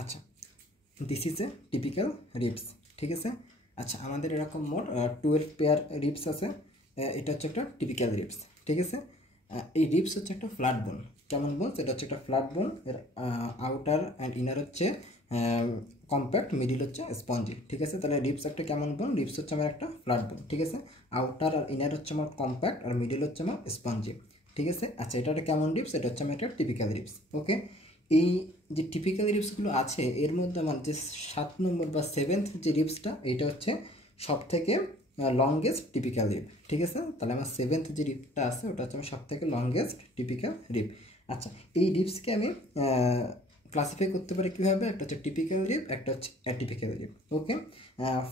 আচ্ছা, this is a typical ribs, ঠিক আছে। আচ্ছা, আমাদের এরকম মোট 12 পেয়ার রিবস আছে। এটা হচ্ছে একটা টিপিক্যাল রিবস, ঠিক আছে। এই রিবস হচ্ছে একটা ফ্ল্যাট বোন। কেমন বোন? এটা হচ্ছে একটা ফ্ল্যাট বোন। এর আউটার অ্যান্ড ইনার হচ্ছে কম্প্যাক্ট, মিডিল হচ্ছে স্পঞ্জি, ঠিক আছে। তাহলে রিবস একটা কেমন বোন? রিবস হচ্ছে আমার একটা ফ্ল্যাট বোন, ঠিক আছে। আউটার আর ইনার হচ্ছে আমার কম্প্যাক্ট, আর মিডিল হচ্ছে আমার স্পঞ্জি, ঠিক আছে। আচ্ছা, এটা একটা কেমন রিবস? এটা হচ্ছে আমার একটা টিপিক্যাল রিবস, ওকে। এই যে টিপিক্যাল রিবসগুলো আছে এর মধ্যে আমার যে 7 নম্বর বা 7th যে রিবসটা, এটা হচ্ছে সব থেকে লংগেস্ট টিপিক্যাল রিব, ঠিক আছে। তাহলে আমার 7th যে রিবটা আছে ওটা হচ্ছে আমার সব থেকে লংগেস্ট টিপিক্যাল রিব। আচ্ছা, এই রিবসকে আমি ক্লাসিফাই করতে পারি কীভাবে? একটা হচ্ছে টিপিক্যাল রিব, একটা হচ্ছে atypical rib, okay.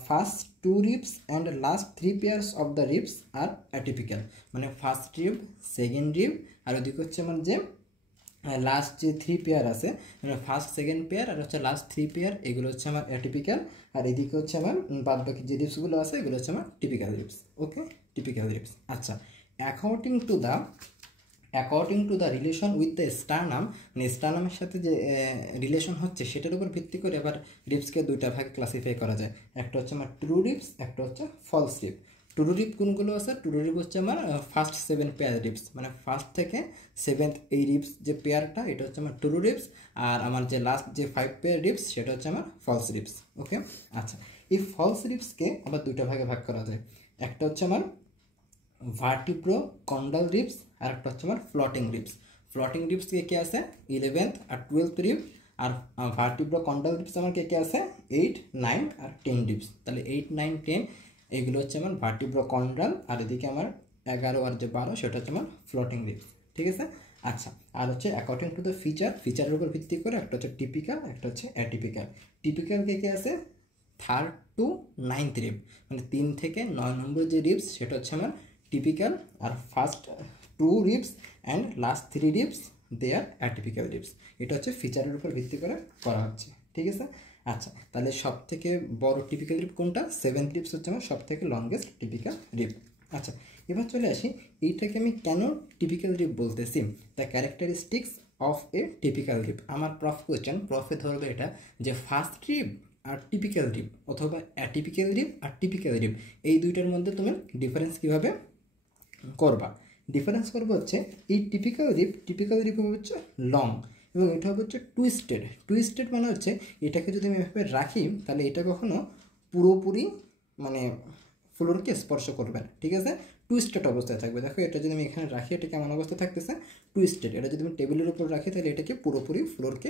First 2 ribs and last 3 pairs of the ribs আর অ্যাটিপিক্যাল। মানে ফার্স্ট রিব, সেকেন্ড রিব, আর ওদিকে হচ্ছে আমার যে লাস্ট যে 3 পেয়ার আছে, মানে ফার্স্ট সেকেন্ড পেয়ার আর হচ্ছে লাস্ট 3 পেয়ার, এগুলো হচ্ছে আমার অ্যাটিপিক্যাল। আর এদিকে হচ্ছে আমার বাদ বাকি যে রিবসগুলো আছে এগুলো হচ্ছে আমার টিপিক্যাল রিবস, ওকে, টিপিক্যাল রিবস। আচ্ছা, according to the relation with the sternum, মানে স্টারনামের সাথে যে রিলেশন হচ্ছে সেটার উপর ভিত্তি করে এবার রিবসকে দুইটা ভাগে ক্লাসিফাই করা যায়। একটা হচ্ছে আমার ট্রু রিবস, একটা হচ্ছে ফলস রিব। ট্রু রিব কোনগুলো আছে? ট্রু রিব হচ্ছে আমার ফার্স্ট 7 পেয়ার রিবস, মানে ফার্স্ট থেকে 7th এই রিবস যে পেয়ারটা, এটা হচ্ছে আমার ট্রু রিবস। আর আমার যে লাস্ট যে 5 পেয়ার রিবস সেটা হচ্ছে আমার ফলস রিবস, ওকে। আচ্ছা, এই ফলস রিবসকে আবার দুইটা ভাগে ভাগ করা যায়। একটা হচ্ছে আমার ভার্টিব্রো কন্ডাল রিবস, আর একটা হচ্ছে আমার ফ্লোটিং রিবস। ফ্লোটিং রিবস কে আছে? 11th আর 12th রিব। আর ভার্টিব্রো কন্ডাল রিবস আমার কে আছে? 8, 9 আর 10 রিবস। তাহলে 8, 9, 10 এইগুলো হচ্ছে আমার ভার্টিব্রো কন্ডাল, আর এদিকে আমার 11 আর যে 12 সেটা হচ্ছে আমার ফ্লোটিং রিবস, ঠিক আছে। আচ্ছা, আর হচ্ছে অ্যাকর্ডিং টু দ্য ফিচারের উপর ভিত্তি করে একটা হচ্ছে টিপিক্যাল, একটা হচ্ছে অ্যাটিপিক্যাল। টিপিক্যাল কে আছে? 3rd to 9th রিব, মানে 3 থেকে 9 নম্বর যে রিবস সেটা হচ্ছে আমার টিপিক্যাল। আর first 2 ribs and last 3 ribs they are atypical ribs. এটা হচ্ছে ফিচারের উপর ভিত্তি করে করা হচ্ছে, ঠিক আছে। আচ্ছা, তাহলে সব থেকে বড় টিপিক্যাল রিব কোনটা? 7th রিবস হচ্ছে আমার সব থেকে লংগেস্ট টিপিক্যাল রিব। আচ্ছা, এবার চলে আসি এইটাকে আমি কেন টিপিক্যাল রিব বলতেছি। The characteristics of A typical rib. আমার প্রফে ধরবে এটা যে ফার্স্ট রিব আর টিপিক্যাল রিব, অথবা অ্যাটিপিক্যাল রিব আর টিপিক্যাল রিব, এই দুইটার মধ্যে তুমি ডিফারেন্স কীভাবে করবা? ডিফারেন্স করবো হচ্ছে এই টিপিক্যাল রিব হচ্ছে লং, এবং এটা হবে হচ্ছে টুইস্টেড মানে হচ্ছে এটাকে যদি আমি এভাবে রাখি তাহলে এটা কখনো পুরোপুরি মানে ফ্লোরকে স্পর্শ করবে না, ঠিক আছে। টুইস্টেড অবস্থায় থাকবে। দেখো, এটা যদি আমি এখানে রাখি এটা কেমন অবস্থায় থাকতেছে? টুইস্টেড। এটা যদি আমি টেবিলের উপর রাখি তাহলে এটাকে পুরোপুরি ফ্লোরকে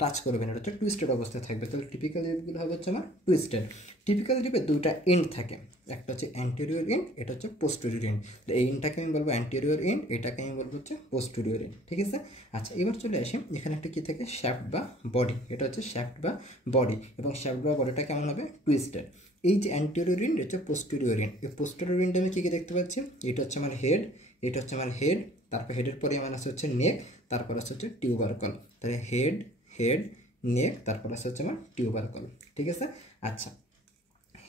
টাচ করবে না, এটা হচ্ছে টুইস্টেড অবস্থায় থাকবে। তাহলে টিপিক্যাল রিবগুলো হবে হচ্ছে আমার টুইস্টেড। টিপিক্যাল রিবের দুইটা এন্ড থাকে, একটা হচ্ছে অ্যান্টেরিয়র এন্ড, এটা হচ্ছে পোস্টেরিয়র এন্ড। এই এন্ডটাকে আমি বলবো অ্যান্টেরিয়র এন্ড, এটাকে আমি বলবো হচ্ছে পোস্টেরিয়র এন্ড, ঠিক আছে। আচ্ছা, এবার চলে আসি এখানে একটা কী থাকে? শ্যাফট বা বডি। এটা হচ্ছে শ্যাফট বা বডি, এবং শ্যাফট বা বডিটা কেমন হবে? টুইস্টেড। এই যে অ্যান্টেরিয়র এন্ড, এটা হচ্ছে পোস্টেরিয়র এন্ড। এই পোস্টেরিয়র এন্ডে আমি কী কী দেখতে পাচ্ছি? এটা হচ্ছে আমার হেড, এটা হচ্ছে আমার হেড, তারপর হেডের পরে আমার আছে হচ্ছে নেক, তারপর আছে হচ্ছে টিউবারকল। তাহলে হেড, নেক, তারপর আছে হচ্ছে আমার টিউবারকল, ঠিক আছে। আচ্ছা,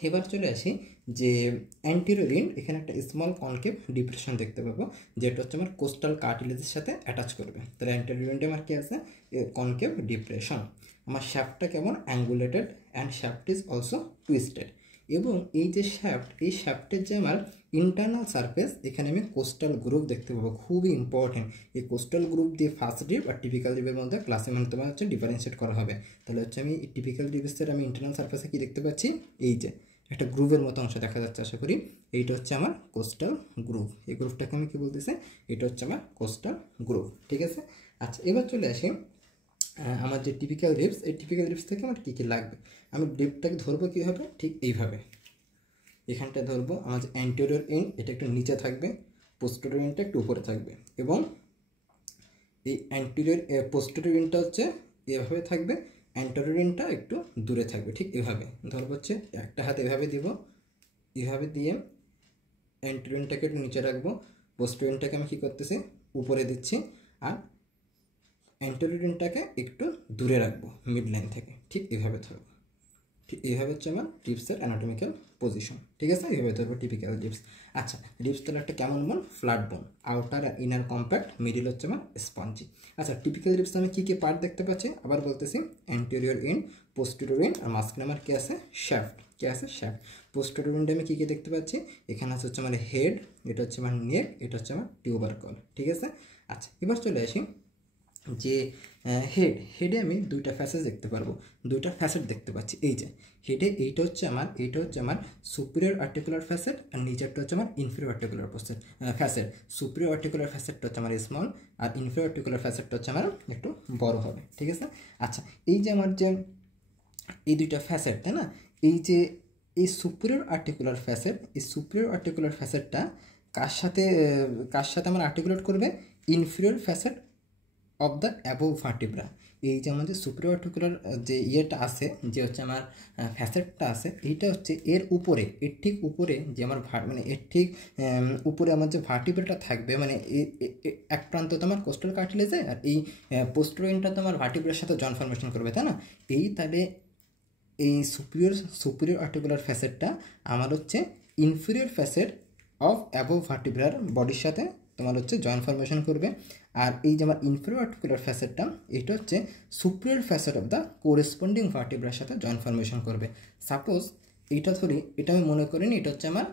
এবার চলে আসি যে অ্যান্টেরিয়র এন্ড, এখানে একটা স্মল কনকেভ ডিপ্রেশন দেখতে পাবো, যেটা হচ্ছে আমার কোস্টাল কার্টিলেজের সাথে অ্যাটাচ করবে। তাহলে অ্যান্টেরিয়র এন্ডে আমার কী আছে? Concave depression. আমার শ্যাফটটা কেমন? Angulated, and shaft is also twisted. এবং এই যে শ্যাফট, এই শ্যাফটের যে আমার ইন্টারনাল সারফেস, এখানে আমি কোস্টাল গ্রুপ দেখতে পাবো, খুবই ইম্পর্টেন্ট। এই কোস্টাল গ্রুপ দিয়ে ফার্স্ট রিব আর টিপিক্যাল রিবের মধ্যে ক্লাসে মানে তোমার হচ্ছে ডিফারেন্সিয়েট করা হবে। তাহলে হচ্ছে আমি টিপিক্যাল রিবের আমি ইন্টারনাল সারফেসে কী দেখতে পাচ্ছি? এই যে একটা গ্রুপের মতো অংশ দেখা যাচ্ছে, আশা করি এইটা হচ্ছে আমার কোস্টাল গ্রুপ। এই গ্রুপটাকে আমি কী বলতেছি? এটা হচ্ছে আমার কোস্টাল গ্রুপ, ঠিক আছে। আচ্ছা, এবার চলে আসি আমার যে টিপিক্যাল রিবস, এই টিপিক্যাল রিবস থেকে আমার কী কী লাগবে। আমি রিবটাকে ধরবো কীভাবে? ঠিক এইভাবে এখানটা ধরবো। আমার যে অ্যান্টেরিয়র এন্ড, এটা একটু নিচে থাকবে, পোস্টেরিয়র এন্ডটা একটু উপরে থাকবে, এবং এই পোস্টেরিয়র এন্ডটা হচ্ছে এভাবে থাকবে, অ্যান্টেরিয়র এন্ডটা একটু দূরে থাকবে, ঠিক এভাবে ধরবো। হচ্ছে একটা হাত এভাবে দিব, এভাবে দিয়ে অ্যান্টেরিয়র এন্ডটাকে একটু নিচে রাখবো, পোস্টেরিয়র এন্ডটাকে আমি কী করতেছি? উপরে দিচ্ছি, আর অ্যান্টেরিয়র এন্ডটাকে একটু দূরে রাখবো মিড লাইন থেকে, ঠিক এভাবে ধরবো, এইভাবে হচ্ছে আমার রিপসের অ্যানাটমিক্যাল পজিশন, ঠিক আছে। এইভাবে ধরবো টিপিক্যাল রিপস। আচ্ছা, রিপস তাহলে একটা কেমন বোন? ফ্ল্যাট বোন, আউটার ইনার কম্প্যাক্ট, মিডিল হচ্ছে আমার স্পঞ্জি। আচ্ছা, টিপিক্যাল রিপস আমি কী কী পার্ট দেখতে পাচ্ছি আবার বলতেছি, অ্যান্টেরিয়র এন্ড, পোস্টেরিয়র এন্ড, আর মাঝখানে আমার কী আছে? শ্যাফট। কী আছে? শ্যাফট। পোস্টেরিয়র এন্ডে আমি কী কী দেখতে পাচ্ছি? এখানে আছে হচ্ছে আমার হেড, এটা হচ্ছে আমার নেক, এটা হচ্ছে আমার টিউবারকল, ঠিক আছে। আচ্ছা, এবার চলে আসি যে হেডে আমি দুইটা ফ্যাসেট দেখতে পারবো, দুইটা ফ্যাসেট দেখতে পাচ্ছি। এই যে হেডে এইটা হচ্ছে আমার সুপিরিয়র আর্টিকুলার ফ্যাসেট, আর নিচেরটা হচ্ছে আমার inferior articular facet. Superior articular ফ্যাসেটটা হচ্ছে আমার স্মল, আর ইনফিরিয়র আর্টিকুলার ফ্যাসেটটা হচ্ছে আমার একটু বড় হবে, ঠিক আছে। আচ্ছা, এই যে আমার যে এই দুইটা ফ্যাসেট, তাই না, এই যে এই সুপিরিয়র আর্টিকুলার ফ্যাসেটটা কার সাথে আমার আর্টিকুলেট করবে? Inferior facet of the above vertebra. এই যে আমাদের সুপিরিয়র আর্টিকুলার যে ইয়েটা আছে, যে হচ্ছে আমার ফ্যাসেটটা আছে, এইটা হচ্ছে এর উপরে, এর ঠিক উপরে যে আমার মানে এর ঠিক উপরে আমার যে ভার্টিব্রাটা থাকবে, মানে এক প্রান্ত তো আমার কোস্টাল কার্টিলেজে, আর এই পোস্টেরিয়রটা তো আমার ভার্টিব্রার সাথে জয়েন্ট ফর্মেশন করবে, তাই না। তাহলে এই সুপিরিয়র আর্টিকুলার ফ্যাসেটটা আমার হচ্ছে ইনফিরিয়র ফ্যাসেট অফ অ্যাবোভ ভার্টিব্রার বডির সাথে তোমার হচ্ছে জয়েন্ট ফর্মেশন করবে। আর এই যে আমার ইনফিরিয়র আর্টিকুলার ফ্যাসেটটা, এটা হচ্ছে superior facet of the corresponding ভার্টিব্রার সাথে জয়েন্ট ফর্মেশন করবে। সাপোজ এইটা ধরি, এটা আমি মনে করি নি এটা হচ্ছে আমার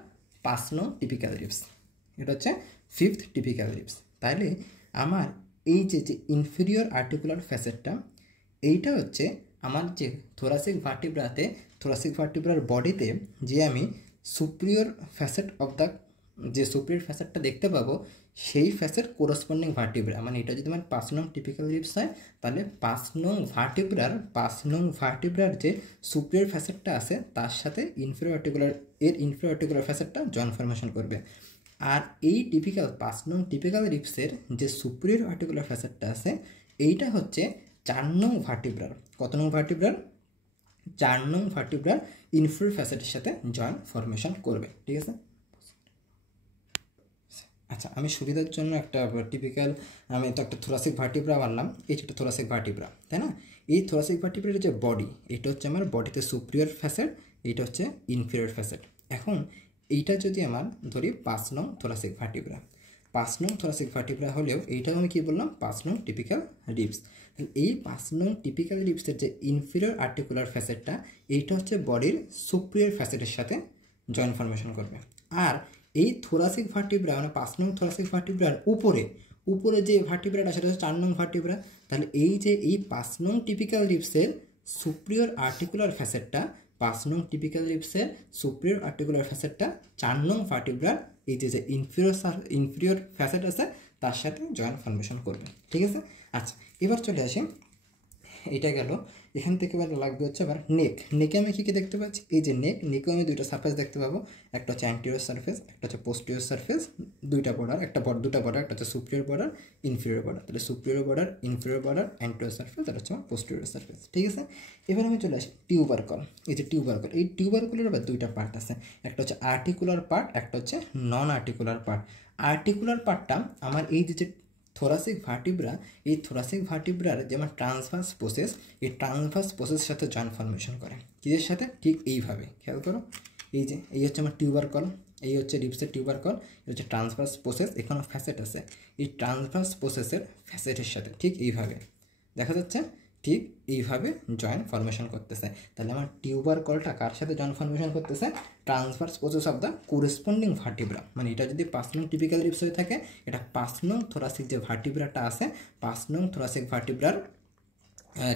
5 নং টিপিক্যাল রিপস, এটা হচ্ছে 5th টিপিক্যাল রিপস। তাহলে আমার এই যে ইনফিরিয়র আর্টিকুলার ফ্যাসেটটা, এইটা হচ্ছে আমার যে থোরাসিক ভার্টিব্রার বডিতে যে আমি সুপিরিয়র ফ্যাসেট অফ দ্য যে সুপিরিয়র ফ্যাসেটটা দেখতে পাবো, সেই ফ্যাসেট কোরসপন্ডিং ভার্টিব্রা, মানে এটা যদি আমার 5 নং টিপিক্যাল রিপস হয়, তাহলে 5 নং ভার্টিব্রার যে সুপিরিয়র ফ্যাসেটটা আছে তার সাথে ইনফিরিয়র আর্টিকুলার ফ্যাসেটটা জয়েন্ট ফর্মেশন করবে। আর এই 5 নং টিপিক্যাল রিপসের যে সুপিরিয়র আর্টিকুলার ফ্যাসেটটা আছে, এইটা হচ্ছে 4 নং ভার্টিব্রার, কত নং ভার্টিব্রার? 4 নং ভার্টিব্রার ইনফিরিয়র ফ্যাসেটের সাথে জয়েন্ট ফর্মেশন করবে, ঠিক আছে। আচ্ছা, আমি সুবিধার জন্য একটা টিপিক্যাল, আমি তো একটা থোরাসিক ভার্টিব্রা মানলাম, এই যে একটা থোরাসিক ভার্টিব্রা, তাই না। এই থোরাসিক ভার্টিব্রার যে বডি, এটা হচ্ছে আমার বডিতে সুপিরিয়র ফ্যাসেট, এইটা হচ্ছে ইনফিরিয়র ফ্যাসেট। এখন এইটা যদি আমার ধরি 5 নং থোরাসিক ভার্টিব্রা, 5 নং থোরাসিক ভার্টিব্রা হলেও এইটাও আমি কী বললাম? 5 নং টিপিক্যাল রিপস। এই 5 নং টিপিক্যাল রিপসের যে ইনফিরিয়র আর্টিকুলার ফ্যাসেটটা, এইটা হচ্ছে বডির সুপিরিয়র ফ্যাসেটের সাথে জয়েন্ট ফর্মেশন করবে। আর এই থোরাসিক ভার্টিব্রা, মানে 5 নং থোরাসিক ভার্টিব্রার উপরে যে ভার্টিব্রাটা, সেটা হচ্ছে 4 নং ভার্টিব্রা। তাহলে এই যে এই 5 নং টিপিক্যাল রিপসের সুপিরিয়র আর্টিকুলার ফ্যাসেটটা, 5 নং টিপিক্যাল রিপসের সুপিরিয়র আর্টিকুলার ফ্যাসেটটা 4 নং ভার্টিব্রার এই যে ইনফিরিয়র ফ্যাসেট আছে তার সাথে জয়েন্ট ফর্মেশন করবে, ঠিক আছে। আচ্ছা, এবার চলে আসি, এটা গেল। এখান থেকে এবার লাগবে হচ্ছে আবার নেকে আমি কী কী দেখতে পাচ্ছি? এই যে নেকেও আমি দুইটা সারফেস দেখতে পাবো, একটা হচ্ছে অ্যান্টিরিয়র সারফেস, একটা হচ্ছে পোস্টেরিয়র সারফেস, দুটা বর্ডার, দুটা বর্ডার, একটা হচ্ছে সুপিরিয়র বর্ডার, ইনফিরিয়র বর্ডার। তাহলে superior border, inferior border, anterior surface, আর হচ্ছে আমার পোস্টেরিয়র সারফেস, ঠিক আছে। এবার আমি চলে আসি টিউবারকল। এই যে টিউবারকল, এই টিউবারকলের আবার দুইটা পার্ট আছে, একটা হচ্ছে আর্টিকুলার পার্ট, একটা হচ্ছে নন আর্টিকুলার পার্ট। আর্টিকুলার পার্টটা আমার এই যে থোরাসিক ভার্টিব্রা, এই থোরাসিক ভার্টিব্রার যে আমার ট্রান্সভার্স প্রসেস, এই ট্রান্সভার্স প্রসেসের সাথে জয়েন্ট ফর্মেশন করে। কিসের সাথে? ঠিক এইভাবে, খেয়াল করো। এই হচ্ছে আমার টিউবারকল, এই হচ্ছে রিপসের টিউবারকল, এই হচ্ছে ট্রান্সভার্স প্রসেস, এখানে ফ্যাসেট আছে, এই ট্রান্সভার্স প্রসেসের ফ্যাসেটের সাথে ঠিক এইভাবে দেখা যাচ্ছে, ঠিক এইভাবে জয়েন্ট ফর্মেশন করতেছে। তাহলে আমার টিউবারকলটা কার সাথে জয়েন্ট ফর্মেশন করতেছে? Transverse process of the corresponding vertebra. মানে এটা যদি 5 নং টিপিক্যাল রিপস হয়ে থাকে, এটা 5 নং থোরাসিক যে ভার্টিব্রাটা আছে, 5 নং থোরাসিক ভার্টিব্রার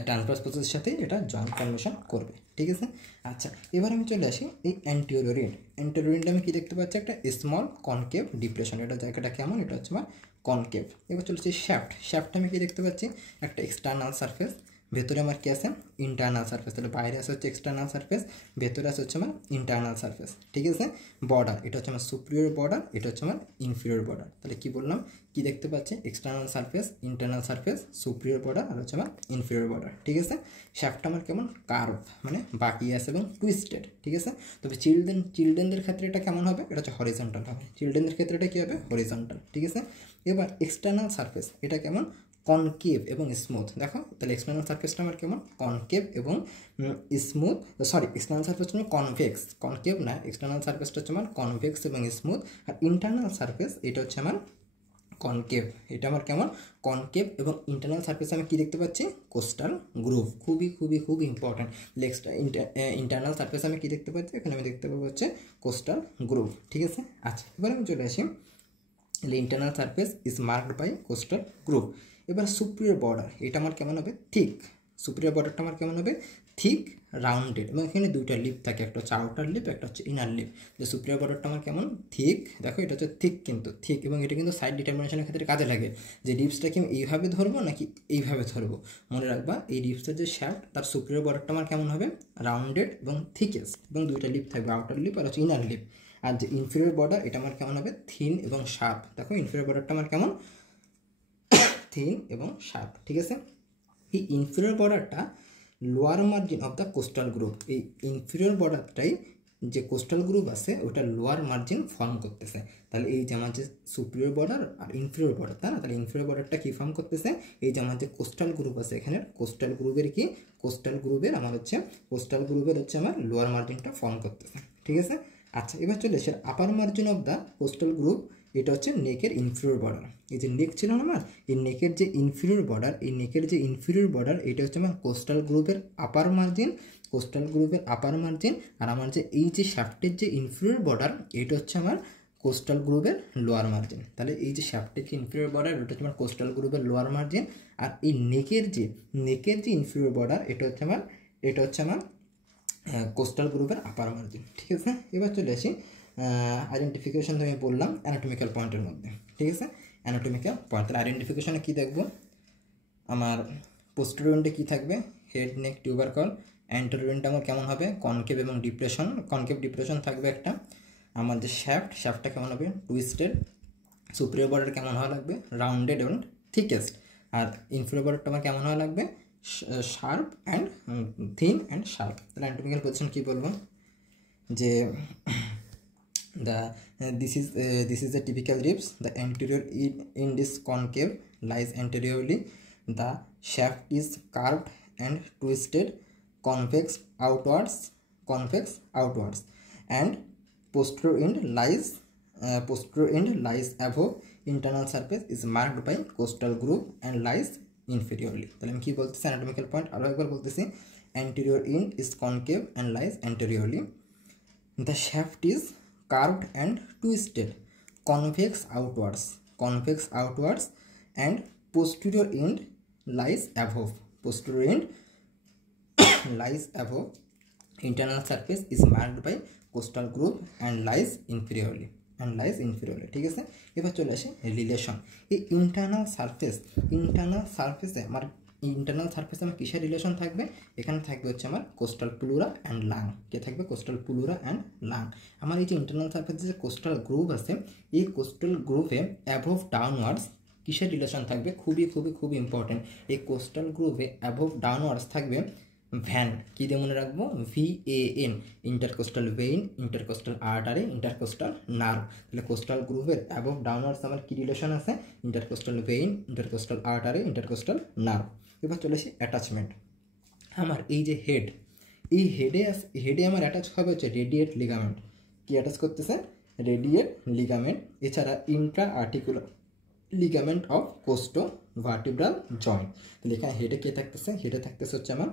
ট্রান্সভার্স প্রসেসের সাথে এটা জয়েন্ট ফর্মেশন করবে, ঠিক আছে। আচ্ছা, এবার আমি চলে আসি এই অ্যান্টিরিয়র এন্ড। আমি কী দেখতে পাচ্ছি? একটা স্মল কনকেভ ডিপ্রেশন, এটা জায়গাটা কেমন? এটা হচ্ছে আমার কনকেভ। এবার চলে আসছি শ্যাফট আমি কী দেখতে পাচ্ছি? একটা এক্সটার্নাল সারফেস, ভেতরে আমার কী আছে? Internal surface. তাহলে বাইরে আছে হচ্ছে এক্সটার্নাল সারফেস, ভেতরে আছে হচ্ছে আমার ইন্টারনাল সারফেস, ঠিক আছে। বর্ডার, এটা হচ্ছে আমার সুপিরিয়র বর্ডার, এটা হচ্ছে আমার ইনফিরিয়র বর্ডার। তাহলে কী বললাম? কী দেখতে পাচ্ছি? External surface, internal surface, superior border, আর হচ্ছে আমার ইনফিরিয়র বর্ডার, ঠিক আছে। শ্যাফটটা আমার কেমন? কার্ভ, মানে বাঁকিয়ে আছে এবং টুইস্টেড, ঠিক আছে। তবে চিলড্রেনদের ক্ষেত্রে এটা কেমন হবে? এটা হচ্ছে হরিজন্টাল হবে। চিলড্রেনদের ক্ষেত্রে এটা কী হবে? হরিজন্টাল, ঠিক আছে। এবার এক্সটার্নাল সারফেস, এটা কেমন? কনকেভ এবং স্মুথ। দেখো তাহলে এক্সটার্নাল সারফেসটা আমার কেমন, কনকেভ এবং স্মুথ, সরি এক্সটার্নাল সারফেসটা হচ্ছে কনভেক্স, কনকেভ না, এক্সটার্নাল সারফেসটা হচ্ছে আমার কনভেক্স এবং স্মুথ, আর ইন্টারনাল সারফেস এটা হচ্ছে আমার কনকেভ। এটা আমার কেমন, কনকেভ, এবং ইন্টারনাল সারফেসে আমি কি দেখতে পাচ্ছি, কোস্টাল গ্রুভ। খুবই খুবই খুব ইম্পর্ট্যান্ট। ইন্টারনাল সারফেসে আমি কি দেখতে পাচ্ছি, এখানে আমি দেখতে পাবো হচ্ছে কোস্টাল গ্রুভ। ঠিক আছে, আচ্ছা এবার আমি চলে আসি, internal surface is marked by costal groove. এবার সুপিরিয়র বর্ডার এটা আমার কেমন হবে, থিক। সুপিরিয়র বর্ডারটা আমার কেমন হবে, থিক রাউন্ডেড, এবং এখানে দুইটা লিপ থাকে, একটা হচ্ছে আউটার লিপ, একটা হচ্ছে ইনার লিপ। যে সুপিরিয়র বর্ডারটা আমার কেমন, থিক। দেখো এটা হচ্ছে থিক, কিন্তু থিক, এবং এটা কিন্তু সাইড ডিটারমিনেশনের ক্ষেত্রে কাজে লাগে, যে লিপসটাকে আমি এইভাবে ধরবো নাকি এইভাবে ধরবো। মনে রাখবা এই লিপসের যে শ্যাফট তার সুপিরিয়র বর্ডারটা আমার কেমন হবে, রাউন্ডেড এবং থিকেস্ট, এবং দুইটা লিপ থাকবে, আউটার লিপ আর হচ্ছে ইনার লিপ। আর যে ইনফিরিয়র বর্ডার এটা আমার কেমন হবে, থিন এবং শার্প। দেখো ইনফিরিয়র বর্ডারটা আমার কেমন, থিন এবং শার্প। ঠিক আছে, এই ইনফিরিয়র বর্ডারটা lower margin of the costal group, এই ইনফিরিয়র বর্ডারটাই যে কোস্টাল গ্রুপ আছে ওটা লোয়ার মার্জিন ফর্ম করতেছে। তাহলে এই যে আমার যে সুপিরিয়র বর্ডার আর ইনফিরিয়র বর্ডার, তাই না, তাহলে ইনফিরিয়র বর্ডারটা কী ফর্ম করতেছে, এই যে আমার যে কোস্টাল গ্রুপ আছে এখানে, কোস্টাল গ্রুপের কি, কোস্টাল গ্রুপের আমার হচ্ছে, কোস্টাল গ্রুপের হচ্ছে আমার লোয়ার মার্জিনটা ফর্ম করতেছে। ঠিক আছে, আচ্ছা এবার চলে এসে upper margin of the costal group, এটা হচ্ছে নেকের ইনফিরিয়র বর্ডার। এই যে নেক ছিল না আমার, এই নেকের যে ইনফিরিয়র বর্ডার, এই নেকের যে ইনফিরিয়র বর্ডার এটা হচ্ছে আমার কোস্টাল গ্রুপের আপার মার্জিন, কোস্টাল গ্রুপের আপার মার্জিন। আর আমার যে এই যে শ্যাফটের যে ইনফিরিয়র বর্ডার এটা হচ্ছে আমার কোস্টাল গ্রুপের লোয়ার মার্জিন। তাহলে এই যে শ্যাফটের যে ইনফিরিয়র বর্ডার ওটা হচ্ছে আমার কোস্টাল গ্রুপের লোয়ার মার্জিন, আর এই নেকের যে ইনফিরিয়র বর্ডার এটা হচ্ছে আমার কোস্টাল গ্রুপের আপার মার্জিন। ঠিক আছে, এবার চলে আসি আইডেন্টিফিকেশন, আমি বললাম অ্যানাটমিক্যাল পয়েন্টের মধ্যে। ঠিক আছে, অ্যানাটমিক্যাল পয়েন্ট, তাহলে আইডেন্টিফিকেশনে কী দেখবো, আমার পোস্টেরিয়র এন্ডে কী থাকবে, হেড, নেক, টিউবারকল। অ্যান্টেরিয়র এন্ডে আমার কেমন হবে, কনকেভ এবং ডিপ্রেশন, কনকেভ ডিপ্রেশন থাকবে একটা। আমার যে শ্যাফটটা কেমন হবে, টুইস্টেড। সুপিরিয়র বর্ডার কেমন হওয়া লাগবে, রাউন্ডেড এবং থিকেস্ট। আর ইনফিরিয়র বর্ডারটা আমার কেমন হওয়া লাগবে, sharp and thin and sharp. তাহলে অ্যানাটমিক্যাল পজিশন কী বলবো, যে this is the typical ribs. The anterior end is concave, lies anteriorly. The shaft is curved and twisted, convex outwards, and posterior end lies above. Internal surface is marked by costal groove and lies inferiorly. তাহলে আমি কি বলতেছি, anatomical point আরো একবার বলতেছি, anterior end is concave and lies anteriorly. The shaft is curved and twisted, convex outwards, and posterior end lies above. Internal surface is marked by costal groove and lies inferiorly. ঠিক আছে, এবার চলে আসে relation. এই internal সারফেসে আমার কিসের relation থাকবে, এখানে থাকবে হচ্ছে আমার কোস্টাল প্লুরা অ্যান্ড লাং। কে থাকবে, কোস্টাল প্লুরা অ্যান্ড লাং। আমার এই যে ইন্টারনাল সারফেসে যে কোস্টাল গ্রুভ আছে, এই কোস্টাল গ্রুভে অ্যাবোভ ডাউনওয়ার্ডস কিসের রিলেশন থাকবে, খুবই ইম্পর্টেন্ট। এই কোস্টাল গ্রুভে অ্যাবোভ ডাউনওয়ার্ডস থাকবে ভ্যান, কী দিয়ে মনে রাখবো, VAN, intercostal vein, intercostal artery, intercostal nerve. তাহলে কোস্টাল গ্রুভের অ্যাবোভ ডাউনওয়ার্ডস আমার কী রিলেশন আছে, intercostal vein, intercostal artery, intercostal nerve. এবার চলে আসি অ্যাটাচমেন্ট। আমার এই যে হেড, এই হেডে আমার অ্যাটাচ হবে হচ্ছে রেডিয়েট লিগামেন্ট। কি অ্যাটাচ করতেছে, রেডিয়েট লিগামেন্ট। এছাড়া intra articular ligament of costo vertebral joint. তাহলে এখানে হেডে কে থাকতেছে, হেডে থাকতেছে হচ্ছে আমার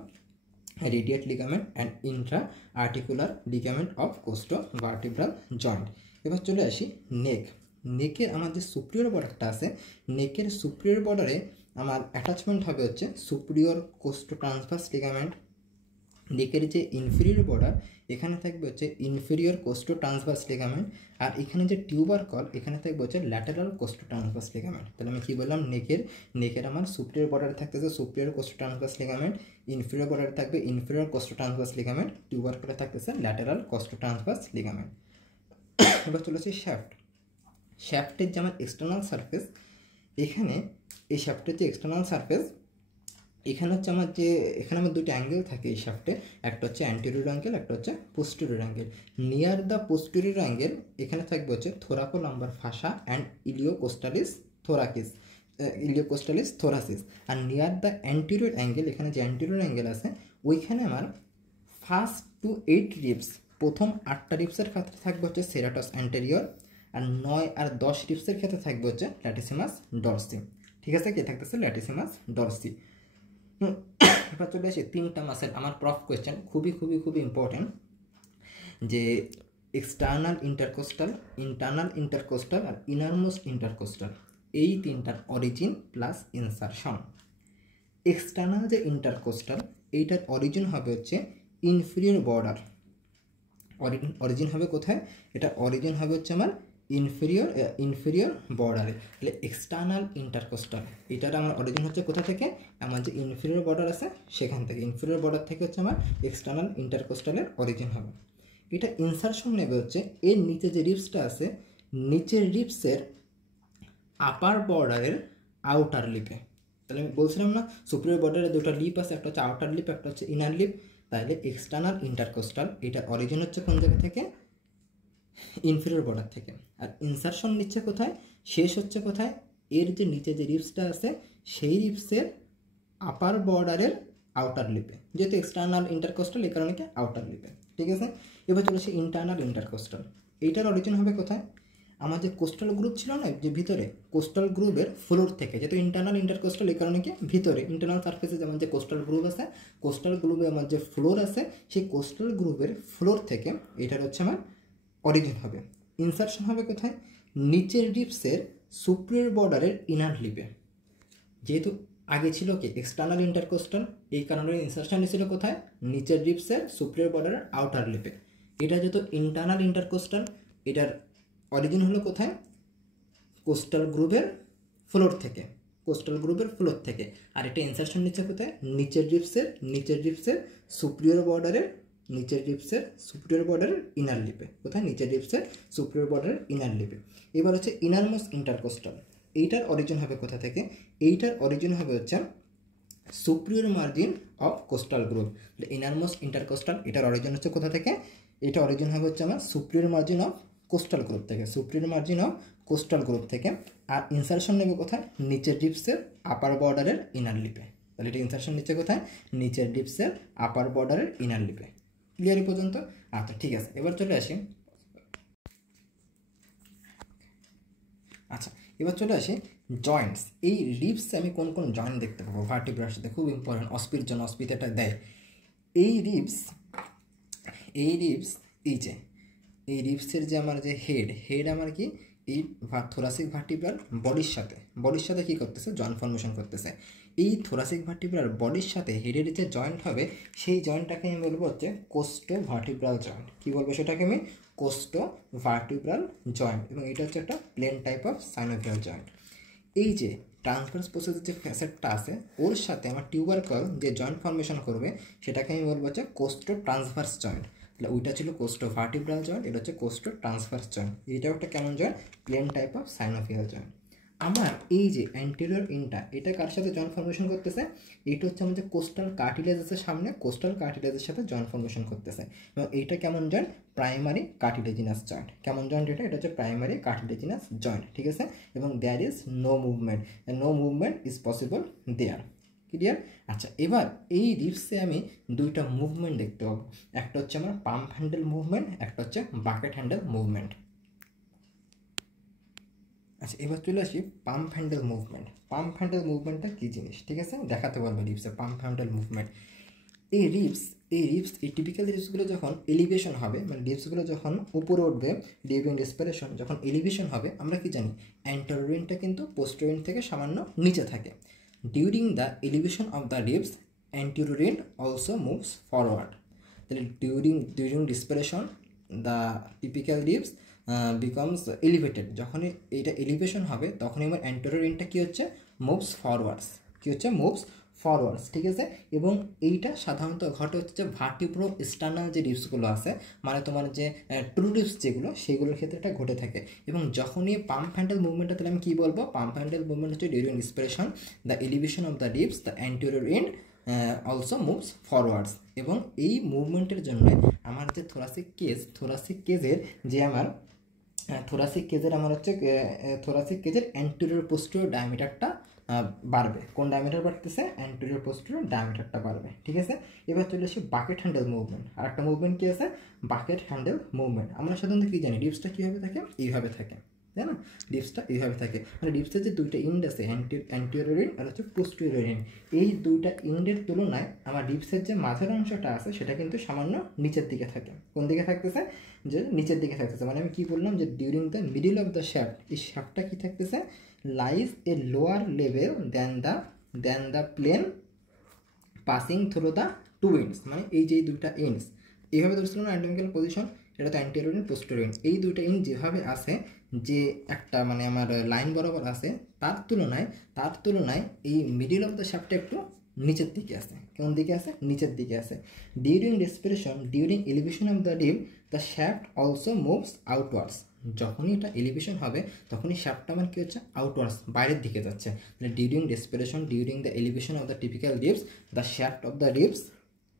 radiate ligament and intra articular ligament of costo vertebral joint. এবার চলে আসি নেকের আমার যে সুপিরিয়র বর্ডারটা আছে, নেকের সুপিরিয়র বর্ডারে আমার অ্যাটাচমেন্ট হবে হচ্ছে সুপিরিয়র কোস্টো ট্রান্সভার্স লিগামেন্ট। নেকের যে ইনফিরিয়র বর্ডার এখানে থাকবে হচ্ছে ইনফিরিয়র কোস্টো ট্রান্সভার্স লিগামেন্ট, আর এখানে যে টিউবারকল এখানে থাকবে হচ্ছে ল্যাটেরাল কোস্টো ট্রান্সভার্স লিগামেন্ট। তাহলে আমি কী বললাম, নেকের আমার সুপিরিয়র বর্ডারে থাকতেছে সুপিরিয়র কোস্টো ট্রান্সভার্স লিগামেন্ট, ইনফিরিয়র বর্ডারে থাকবে ইনফিরিয়র কোস্টো ট্রান্সভার্স লিগামেন্ট, টিউবারকলে থাকতেছে ল্যাটেরাল কোস্টো ট্রান্সভার্স লিগামেন্ট। এবার চলেছে শ্যাফটের যে আমার এক্সটার্নাল সারফেস, এখানে এই শ্যাফটের যে এক্সটার্নাল সারফেস, এখানে হচ্ছে এখানে আমার দুটো অ্যাঙ্গেল থাকে এই শ্যাফটে, একটা হচ্ছে অ্যান্টেরিয়র অ্যাঙ্গেল, একটা হচ্ছে posterior angle. Near the posterior angle এখানে থাকবে হচ্ছে thoracolumbar fascia and iliocostalis thoracis. Iliocostal is thoracis. আর নিয়ার দ্য অ্যান্টিরিয়র অ্যাঙ্গেল, এখানে যে অ্যান্টিরিয়র অ্যাঙ্গেল আছে ওইখানে আমার ফার্স্ট টু 8 রিবস, প্রথম 8টা রিবসের ক্ষেত্রে থাকবে হচ্ছে সেরাটাস অ্যান্টেরিয়র, আর 9 আর 10 রিবসের ক্ষেত্রে থাকবে হচ্ছে ল্যাটিসিমাস ডরসি। ঠিক আছে, কে থাকতেছে? Latissimus Dorsey. এবার চলে আসি 3টা মাসেল। আমার প্রফ কোয়েশ্চেন খুবই খুবই খুবই ইম্পর্টেন্ট, যে এক্সটার্নাল ইন্টারকোস্টাল, ইন্টারনাল ইন্টারকোস্টাল আর ইনারমোস্ট ইন্টারকোস্টাল, এই 3টার অরিজিন প্লাস ইনসারশন। এক্সটার্নাল যে ইন্টারকোস্টাল, এইটার অরিজিন হবে হচ্ছে ইনফিরিয়র বর্ডার। অরিজিন হবে কোথায়? এটা অরিজিন হবে হচ্ছে আমার ইনফেরিয়র বর্ডারে। তাহলে এক্সটার্নাল ইন্টারকোস্টাল, এটার আমার অরিজিন হচ্ছে কোথা থেকে? আমার যে ইনফেরিয়র বর্ডার আছে সেখান থেকে। ইনফেরিয়র বর্ডার থেকে হচ্ছে আমার এক্সটার্নাল ইন্টারকোস্টালের অরিজিন হবে। এটা ইনসারশন নেবে হচ্ছে এর নিচে যে রিবসটা আছে, নিচের রিবসের আপার বর্ডারের আউটার লিপে। তাহলে আমি বলছিলাম না সুপিরিয়র বর্ডারে দুটো লিপ আছে, একটা হচ্ছে আউটার লিপ, একটা হচ্ছে ইনার লিপ। তাহলে এক্সটার্নাল ইন্টারকোস্টাল এটার অরিজিন হচ্ছে কোন জায়গা থেকে? ইনফেরিয়র বর্ডার থেকে। আর ইনসারশন নিচ্ছে কোথায়? শেষ হচ্ছে কোথায়? এর যে নিচে যে রিবসটা আছে সেই রিবসের আপার বর্ডারের আউটার লিপে। যেহেতু এক্সটার্নাল ইন্টারকোস্টাল এই কারণে কি আউটার লিপে। ঠিক আছে, এবার চলে আসে ইন্টারনাল ইন্টারকোস্টাল। এইটার অরিজিন হবে কোথায়? আমার যে কোস্টাল গ্রুপ ছিল না, যে ভিতরে কোস্টাল গ্রুপের ফ্লোর থেকে, যেহেতু ইন্টারনাল ইন্টারকোস্টাল এই কারণে কি ভিতরে ইন্টারনাল সারফেসে যেমন যে কোস্টাল গ্রুপ আছে, কোস্টাল গ্রুপে আমার যে ফ্লোর আছে সেই কোস্টাল গ্রুপের ফ্লোর থেকে এটার হচ্ছে আমার অরিজিন হবে। ইনসারশন হবে কোথায়? নিচের রিবসের সুপিরিয়র বর্ডারের ইনার লিপে। যেহেতু আগে ছিল কি এক্সটার্নাল ইন্টারকোস্টাল, এই কারণে ইনসারশন ছিল কোথায়? নিচের রিবসের সুপিরিয়র বর্ডারের আউটার লিপে। এটা যেহেতু ইন্টারনাল ইন্টারকোস্টাল, এটার অরিজিন হলো কোথায়? কোস্টাল গ্রুপের ফ্লোর থেকে, কোস্টাল গ্রুপের ফ্লোর থেকে। আর এটা ইনসারশন নিচ্ছে কোথায়? নিচের রিবসের সুপিরিয়র বর্ডারের, নিচের রিবসের সুপিরিয়র বর্ডারের ইনার লিপে। কোথায়? নিচের রিবসের সুপিরিয়র বর্ডারের ইনার লিপে। এবার হচ্ছে ইনারমোস্ট ইন্টারকোস্টাল, এইটার অরিজিন হবে কোথা থেকে? এইটার অরিজিন হবে হচ্ছে superior margin of costal group. Innermost intercostal এটার অরিজিন হচ্ছে কোথা থেকে? এটা অরিজিন হবে হচ্ছে আমার superior margin of costal group থেকে, superior margin of costal group থেকে। আর ইনসারশন নেবে কোথায়? নিচের ডিপসের আপার বর্ডারের ইনার লিপে। তাহলে এটা ইনসারশন নিচ্ছে কোথায়? নিচের ডিপসের আপার বর্ডারের ইনার লিপে। ক্লিয়ার এই পর্যন্ত? আচ্ছা ঠিক আছে, এবার চলে আসি। আচ্ছা এবার চলে আসি জয়েন্টস। এই রিবসে আমি কোন কোন জয়েন্ট দেখতে পাবো ভার্টিব্রার সাথে? খুব ইম্পর্টেন্ট, অস্পির জন্য অস্পিতে দেয়। এই রিবস এই যে এই রিবসের যে আমার যে হেড আমার কি এই থোরাসিক ভার্টিব্রার বডির সাথে কী করতেছে? জয়েন্ট ফর্মেশন করতেছে। এই থোরাসিক ভার্টিব্রার বডির সাথে হেডের যে জয়েন্ট হবে সেই জয়েন্টটাকে আমি বলবো হচ্ছে কোস্টো ভার্টিব্রাল জয়েন্ট। কী বলবো সেটাকে আমি? কোস্টো ভার্টিব্রাল জয়েন্ট। এবং এটা হচ্ছে একটা plane type of synovial joint. এই যে ট্রান্সভার্স প্রসেসের যে ফ্যাসেটটা আছে ওর সাথে আমার টিউবারকল যে জয়েন্ট ফর্মেশন করবে সেটাকে আমি বলবো হচ্ছে কোস্টো ট্রান্সভার্স জয়েন্ট। তাহলে ওইটা ছিল কোস্টো ভার্টিব্রাল জয়েন্ট, এটা হচ্ছে কোস্টো ট্রান্সভার্স জয়েন্ট। এটাও একটা কেমন joint? Plane type of synovial joint. আমার এই যে অ্যান্টেরিয়র ইনটা, এটা কার সাথে জয়েন্ট ফর্মেশন করতেছে? এইটা হচ্ছে আমাদের কোস্টাল কার্টিলেজের সামনে, কোস্টাল কার্টিলেজের সাথে জয়েন্ট ফর্মেশন করতেছে। এবং এইটা কেমন জয়েন্ট? Primary cartilaginous joint. কেমন জয়েন্ট এটা? এটা হচ্ছে প্রাইমারি কার্টিলেজিনাস জয়েন্ট। ঠিক আছে, এবং there is no movement is possible there. Clear? আচ্ছা এবার এই রিবসে আমি দুইটা মুভমেন্ট দেখতে পাবো, একটা হচ্ছে আমার পাম্প হ্যান্ডেল মুভমেন্ট, একটা হচ্ছে বাকেট হ্যান্ডেল মুভমেন্ট। আচ্ছা এবার চলে আসি pump handle movement. Pump handle মুভমেন্টটা কী জিনিস? ঠিক আছে, দেখাতে পারবো রিবসে পাম্প হ্যান্ডেল মুভমেন্ট। এই টিপিক্যাল রিবসগুলো যখন এলিভেশন হবে, মানে রিবসগুলো যখন উপরে উঠবে, ডিউরিং রেসপিরেশন যখন এলিভেশন হবে, আমরা কি জানি অ্যান্টেরিয়র এন্ডটা কিন্তু পোস্টেরিয়র এন্ড থেকে সামান্য নিচে থাকে। During the elevation of the ribs anterior end also moves forward. তাহলে during respiration the typical ribs becomes elevated. যখনই এইটা এলিভেশন হবে তখনই আমার অ্যান্টেরিয়র এন্ডটা কী হচ্ছে? Moves forwards. কী হচ্ছে? Moves forwards. ঠিক আছে, এবং এইটা সাধারণত ঘটে হচ্ছে ভার্টিব্রো স্টার্নাল যে রিবসগুলো আছে, মানে তোমার যে ট্রু রিবস যেগুলো, সেগুলোর ক্ষেত্রে এটা ঘটে থাকে। এবং যখনই পাম্প হ্যান্ডেল মুভমেন্টটা, তাহলে আমি কী বলবো? পাম্প হ্যান্ডেল মুভমেন্ট হচ্ছে during respiration the elevation of the ribs the anterior end also moves forwards. এবং এই মুভমেন্টের জন্য আমার যে থোরাসিক কেজের যে আমার থোরাসিক কেজের আমার হচ্ছে থোরাসিক কেজের অ্যান্টেরিয়র পোস্টেরিয়র ডায়ামিটারটা বাড়বে। কোন ডায়ামিটার বাড়তেছে? অ্যান্টেরিয়র পোস্টেরিয়র ডায়ামিটারটা বাড়বে। ঠিক আছে, এবার চলে আসি বাকেট হ্যান্ডেল মুভমেন্ট। আর একটা মুভমেন্ট কি আছে? Bucket handle movement. আমরা সাধারণত কি জানি, রিপসটা কীভাবে থাকে? এইভাবে থাকে, তাই না? রিপসটা এইভাবে থাকে, মানে রিপসের যে দুইটা ইন্ড আছে, অ্যান্টিরিয়র ইন্ড আর হচ্ছে পোস্টেরিয়র ইন্ড, এই দুইটা ইন্ডের তুলনায় আমার রিপসের যে মাঝের অংশটা আছে সেটা কিন্তু সামান্য নিচের দিকে থাকে। কোন দিকে থাকতেছে? যে নিচের দিকে থাকতেছে। মানে আমি কি বললাম যে during the middle of the shaft, এই শ্যাফটটা কি থাকতেছে? Lies a lower level than the plane passing through the two ends. মানে এই যে দুইটা এন্ডস এইভাবে ধরছিল না অ্যানাটমিক্যাল পজিশন, এটা তো অ্যান্টেরিয়র এন্ড পোস্টেরিয়র এন্ড, এই দুইটা এন্ড যেভাবে আছে, যে একটা মানে আমার লাইন বরাবর আছে, তার তুলনায় এই মিডিল অফ দ্য শ্যাফটটা একটু নিচের দিকে আছে। কোন দিকে আছে? নিচের দিকে আছে। During respiration, during elevation of the rib, the shaft also moves outwards. যখনই এটা এলিভেশন হবে তখনই শ্যাফটটা আমার কী হচ্ছে? আউটওয়ার্ডস, বাইরের দিকে যাচ্ছে। তাহলে during respiration, during the elevation of the typical ribs, the shaft of the ribs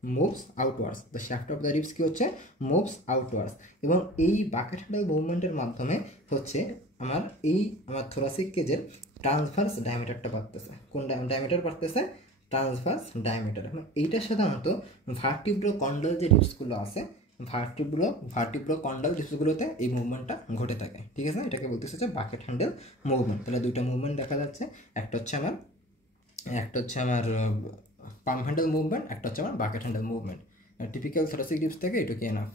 moves outwards. The shaft of the ribs কী হচ্ছে? Moves outwards. এবং এই বাকেট হ্যান্ডেল মুভমেন্টের মাধ্যমে হচ্ছে আমার থোরাসিক কেজের ট্রান্সভার্স ডায়ামিটারটা বাড়তেছে। কোন ডায়ামিটার বাড়তেছে? Transverse diameter. এবং এইটা সাধারণত ভার্টিব্রো কন্ডাল যে রিবসগুলো আছে, ভার্টিব্রো কন্ডাল রিবসগুলোতে এই মুভমেন্টটা ঘটে থাকে। ঠিক আছে, এটাকে বলতেছে যে বাকেট হ্যান্ডেল মুভমেন্ট। তাহলে দুইটা মুভমেন্ট দেখা যাচ্ছে, একটা হচ্ছে আমার পাম্প হ্যান্ডেল মুভমেন্ট, একটা হচ্ছে আমার bucket handle movement. Typical thoracic ribs থেকে এটুকু এনাফ।